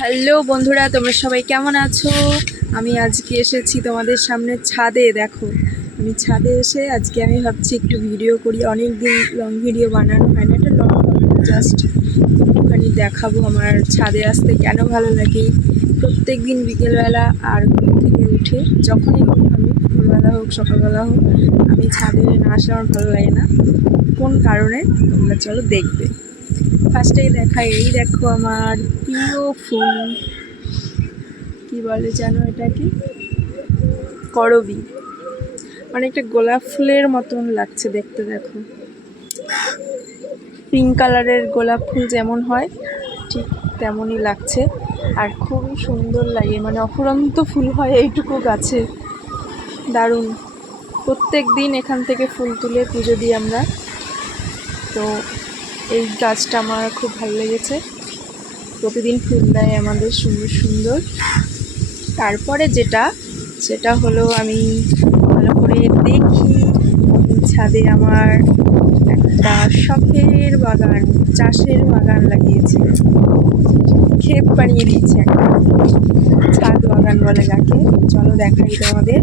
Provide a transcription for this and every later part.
Hello বন্ধুরা, তোমরা সবাই কেমন আছো? আমি আজকে এসেছি তোমাদের সামনে ছাদে, দেখো। আমি ছাদে এসে আজকে আমি ভাবছি একটু ভিডিও করি। অনেক দিন লং ভিডিও বানানো হয় না একটা লং জাস্ট একটুখানি দেখাবো আমার ছাদে আসতে কেন ভালো লাগে। প্রত্যেক দিন বিকেলবেলা আর ঘুম থেকে উঠে, যখনই ঘুম আমি ভোরবেলা হোক, সকালবেলা হোক, আমি ছাদে না আসলে আমার ভালো লাগে না। কোন কারণে? তোমরা চলো দেখবে। ফার্স্টেই দেখা এই দেখো আমার প্রিয় ফুল। কি বলে জানো এটা কি করবি। অনেকটা গোলাপ ফুলের মতন লাগছে দেখতে দেখো। পিঙ্ক কালারের গোলাপ ফুল যেমন হয়, ঠিক তেমনই লাগছে। আর খুবই সুন্দর লাগে মানে অফুরন্ত ফুল হয় এইটুকু গাছে। দারুণ। প্রত্যেক দিন এখান থেকে ফুল তুলে পুজো দিই আমরা। তো এই গাছটা আমার খুব ভালো লেগেছে। প্রতিদিন ফুল দেয় আমাদের সুন্দর সুন্দর। তারপরে যেটা, সেটা হলো আমি ভালো করে দেখি ছাদে আমার একটা শখের বাগান, চাষের বাগান লাগিয়েছে। ক্ষেত বানিয়ে দিয়েছি একটা ছাদ বাগান বলে যাকে। চলো দেখাই তোমাদের।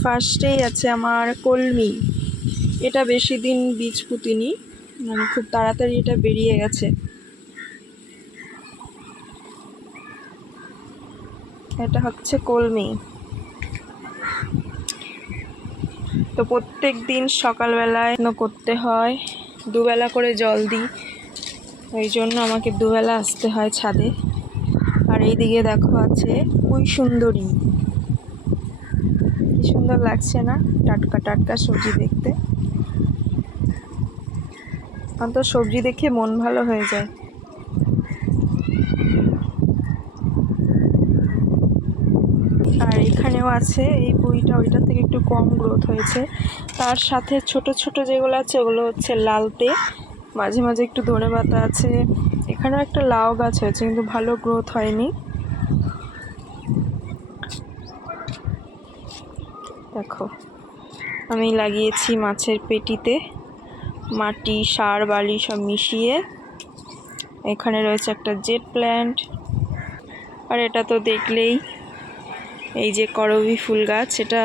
ফার্স্টেই আছে আমার কলমি। এটা বেশি দিন বীজ পুতিনি মানে খুব তাড়াতাড়ি এটা বেরিয়ে গেছে। এটা হচ্ছে কলমি। তো প্রত্যেক দিন সকালবেলায় করতে হয়, দুবেলা করে জল দিই। ওই জন্য আমাকে দুবেলা আসতে হয় ছাদে। আর এই দিকে দেখো আছে কুই সুন্দরী কি সুন্দর লাগছে না? টাটকা টাটকা সবজি দেখতে। আমার তো সবজি দেখে মন ভালো হয়ে যায়। আর এখানেও আছে, এই বইটা ওইটা থেকে একটু কম গ্রোথ হয়েছে। তার সাথে ছোট ছোট যেগুলো আছে, ওগুলো হচ্ছে লালতে মাঝে মাঝে একটু ধনে পাতা আছে। এখানেও একটা লাউ গাছ হয়েছে, কিন্তু ভালো গ্রোথ হয়নি। দেখো, আমি লাগিয়েছি মাছের পেটিতে। মাটি, সার, বালি সব মিশিয়ে এখানে রয়েছে একটা জেট প্ল্যান্ট। আর এটা তো দেখলেই এই যে করবি ফুল গাছ, এটা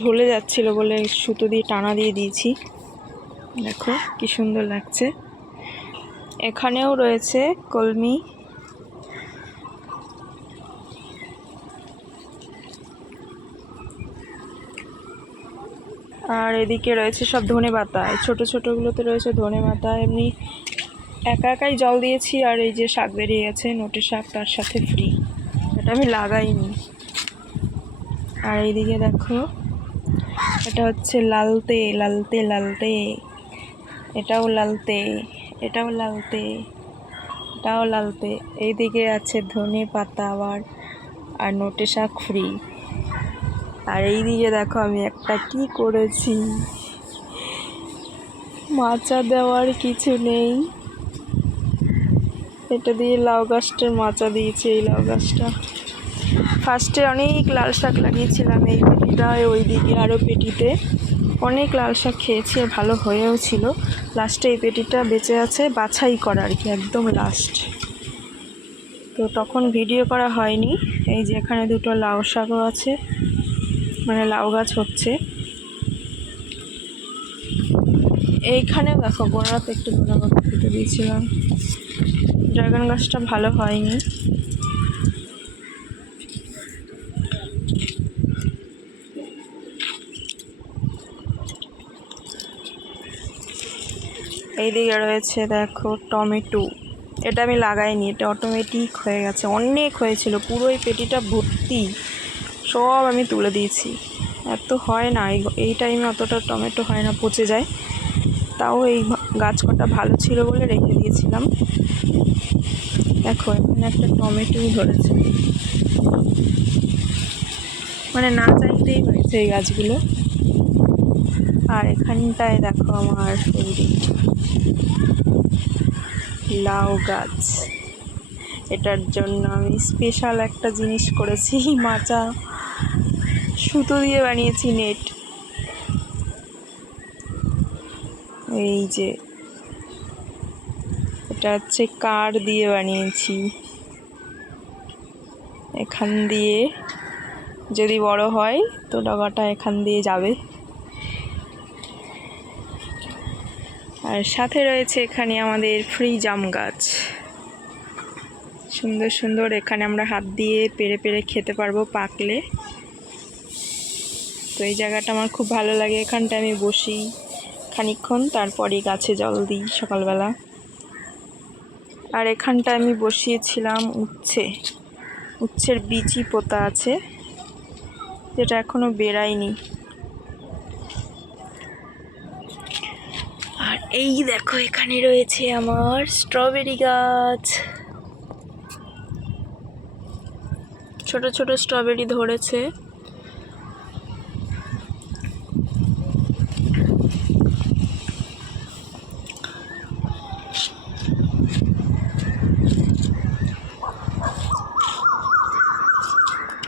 ঢলে যাচ্ছিল বলে সুতো দিয়ে টানা দিয়ে দিয়েছি। দেখো কি সুন্দর লাগছে। এখানেও রয়েছে কলমি আর এদিকে রয়েছে সব ধনে পাতা। ছোটো ছোটোগুলোতে রয়েছে ধনে পাতা, এমনি একা একাই জল দিয়েছি আর এই যে শাক বেরিয়ে গেছে নোটে শাক তার সাথে ফ্রি এটা আমি লাগাইনি। আর এইদিকে দেখো, এটা হচ্ছে লালতে লালতে লালতে। এটাও লালতে এটাও লালতে এটাও লালতে। এইদিকে আছে ধনে পাতা আবার, আর নোটে শাক ফ্রি আর এই দিকে দেখো, আমি একটা কি করেছি? মাচা দেওয়ার কিছু নেই। এটা দিয়ে লাউ গাছটার মাচা দিয়েছি, এই লাউ গাছটা। ফার্স্টে অনেক লাল শাক লাগিয়েছিলাম, এই পেটিটায় ওই দিকে আরও পেটিতে। অনেক লাল শাক খেয়েছি আর ভালো হয়েও ছিল। লাস্টে এই পেটিটা বেঁচে আছে, বাছাই করা আর কি, একদম লাস্ট তো তখন ভিডিও করা হয়নি। এই যে এখানে দুটো লাউ শাকও আছে। মানে লাউ গাছ হচ্ছে। এইখানেও দেখো গোড়াতে একটু গোড়া কেটে দিয়েছিলাম। ড্রাগন গাছটা ভালো হয়নি। এইদিকে রয়েছে দেখো টমেটো। এটা আমি লাগাইনি, এটা অটোমেটিক হয়ে গেছে। অনেক হয়েছিল, পুরো এই পেটিটা ভর্তি। সব আমি তুলে দিয়েছি। এত হয় না, এই টাইমে অতটা টমেটো হয় না, পচে যায়। তাও এই গাছ কটা ভালো ছিল বলে রেখে দিয়েছিলাম। দেখো, এখানে একটা টমেটোই ধরেছে। মানে না চাইতেই হয়েছে এই গাছগুলো। আর এখানটায় দেখো আমার লাউ গাছ। এটার জন্য আমি স্পেশাল একটা জিনিস করেছি, মাচা। সুতো দিয়ে বানিয়েছি নেট এই যে, এটা হচ্ছে কার দিয়ে বানিয়েছি। এখান দিয়ে যদি বড় হয়, তো ডগাটা এখান দিয়ে যাবে। আর সাথে রয়েছে এখানে আমাদের ফ্রি জাম গাছ। সুন্দর সুন্দর এখানে আমরা হাত দিয়ে পেরে পেরে খেতে পারব পাকলে। তো এই জায়গাটা আমার খুব ভালো লাগে। এখানটা আমি বসি খানিকক্ষণ তারপরে গাছে জল দিই সকালবেলা। আর এখানটা আমি বসিয়েছিলাম উচ্ছে। উচ্ছের বীজই পোতা আছে, যেটা এখনও বেরায়নি। আর এই দেখো, এখানে রয়েছে আমার স্ট্রবেরি গাছ। ছোট ছোট স্ট্রবেরি ধরেছে।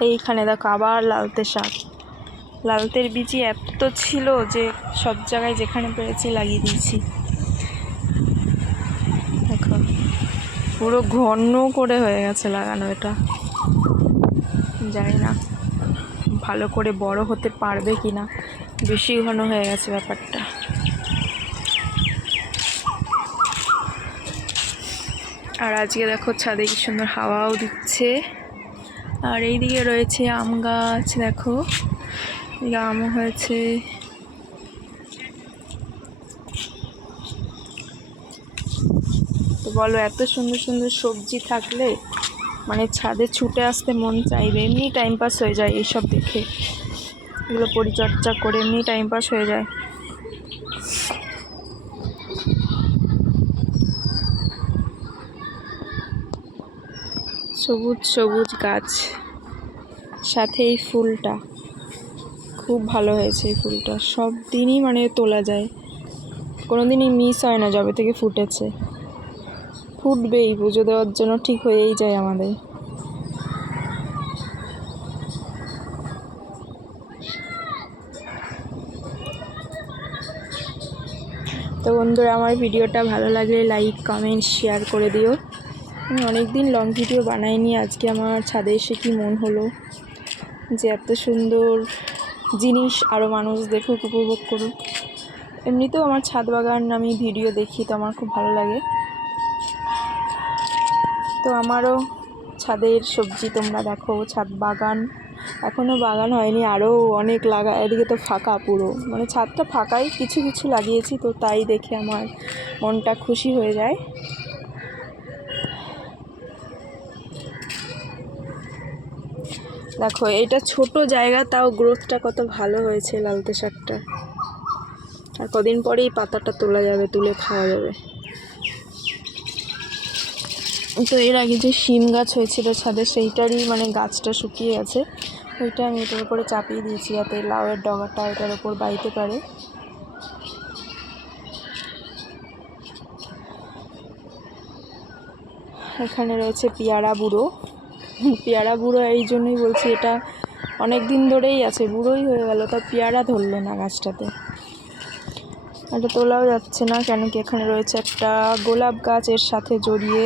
এইখানে, দেখো আবার লালতে শাক। লালতের বীজই এত ছিল যে সব জায়গায় যেখানে পেরেছি লাগিয়ে দিয়েছি। দেখো, পুরো ঘন করে হয়ে গেছে লাগানো এটা। জানি না ভালো করে বড় হতে পারবে কি না, বেশি ঘন হয়ে গেছে ব্যাপারটা। আর আজকে দেখো ছাদে কি সুন্দর হাওয়াও দিচ্ছে। আর এইদিকে রয়েছে আম গাছ, দেখো। আমও হয়েছে। তো বলো, এত সুন্দর সুন্দর সবজি থাকলে মানে ছাদে ছুটে আসতে মন চাইবে, এমনি টাইম পাস হয়ে যায় এইসব দেখে। এগুলো পরিচর্যা করে এমনি টাইম পাস হয়ে যায়। সবুজ সবুজ গাছ। সাথে এই ফুলটা। খুব ভালো হয়েছে এই ফুলটা। সব দিনই মানে তোলা যায়। কোনো দিনই মিস হয় না যবে থেকে ফুটেছে। ফুটবেই, পুজো দেওয়ার জন্য ঠিক হয়েই যায় আমাদের। তো বন্ধুরা, আমার ভিডিওটা ভালো লাগলে লাইক কমেন্ট শেয়ার করে দিও। আমি অনেক দিন লং ভিডিও বানাইনি, আজকে আমার ছাদে এসে কি মন হলো? যে এত সুন্দর জিনিস আরও মানুষ দেখুক, উপভোগ করুক। এমনিতেও আমার ছাদ বাগান আমি ভিডিও দেখি, তো আমার খুব ভালো লাগে। তো আমারও ছাদের সবজি তোমরা দেখো, ছাদ বাগান। এখনও বাগান হয়নি আরও অনেক লাগা, এদিকে তো ফাঁকা পুরো। মানে ছাদটা ফাঁকাই, কিছু কিছু লাগিয়েছি, তো তাই দেখে আমার মনটা খুশি হয়ে যায়। দেখো, এটা ছোট জায়গা, তাও গ্রোথটা কত ভালো হয়েছে লালতে শাকটা। আর কদিন পরেই পাতাটা তোলা যাবে, তুলে খাওয়া যাবে। তো এর আগে যে শিম গাছ হয়েছিল ছাদে, সেইটারই মানে গাছটা শুকিয়ে গেছে ওইটা আমি এটার উপরে চাপিয়ে দিয়েছি যাতে লাউয়ের ডগাটা এটার ওপর বাইতে পারে। এখানে রয়েছে পেয়ারা বুড়ো। পেয়ারা বুড়ো, এই জন্যই বলছি এটা অনেক দিন ধরেই আছে, বুড়োই হয়ে গেল, তা পেয়ারা ধরলো না গাছটাতে। এটা তোলাও যাচ্ছে না, কেন কি এখানে রয়েছে একটা গোলাপ গাছ, এর সাথে জড়িয়ে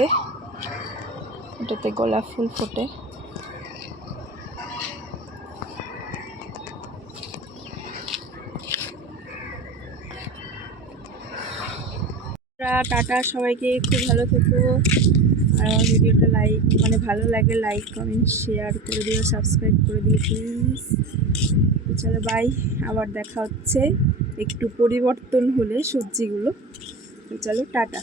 এটাতে গোলাপ ফুল ফোটে। টাটা, সবাইকে একটু ভালো থেকো। আর আমার ভিডিওটা লাইক মানে ভালো লাগে লাইক কমেন্ট শেয়ার করে দিও সাবস্ক্রাইব করে দিও প্লিজ চলো বাই আবার দেখা হচ্ছে। একটু পরিবর্তন হলে সবজিগুলো। চলো, টাটা।